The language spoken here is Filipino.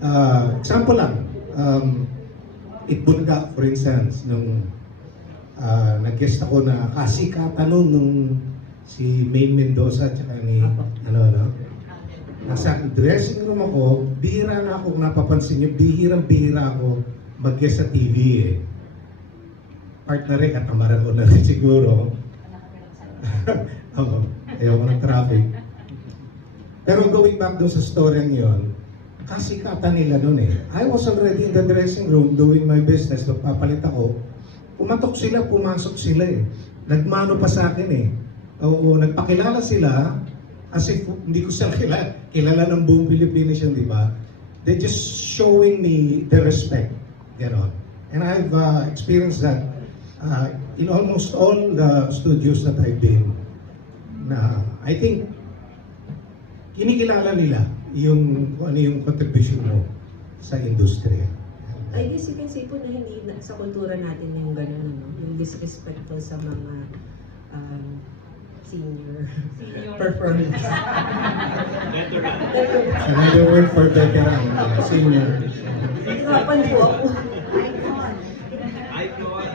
Uh, example lang, um, Itbulaga, for instance, nung uh, nag-guest ako na kasikatan nun nung si May Mendoza at saka ni ano ano nasa dressing room ako, bihira na ako, napapansin niyo, bihirang-bihira ako mag-guest sa TV eh. Partner eh, katamaran ko na rin siguro. Oo, ayaw ko ng traffic. Pero going back doon sa story yon, kasikatan nila noon eh. I was already in the dressing room doing my business, magpapalit ako. Pumatok sila, pumasok sila eh. Nagmano pa sa akin eh. Oo, nagpakilala sila as if hindi ko sila kilala, kilala ng buong Pilipinas yun, di ba? They just showing me the respect, gano'n. And I've uh, experienced that uh, in almost all the studios that I've been. Na I think kinikilala nila yung ano yung contribution mo sa industriya. I guess you can say po na hindi na, sa kultura natin yung ganun, ano, yung disrespectful sa mga um, senior, senior. performance. veteran. Another word for veteran, senior. Nahirapan po ako. Icon. Icon.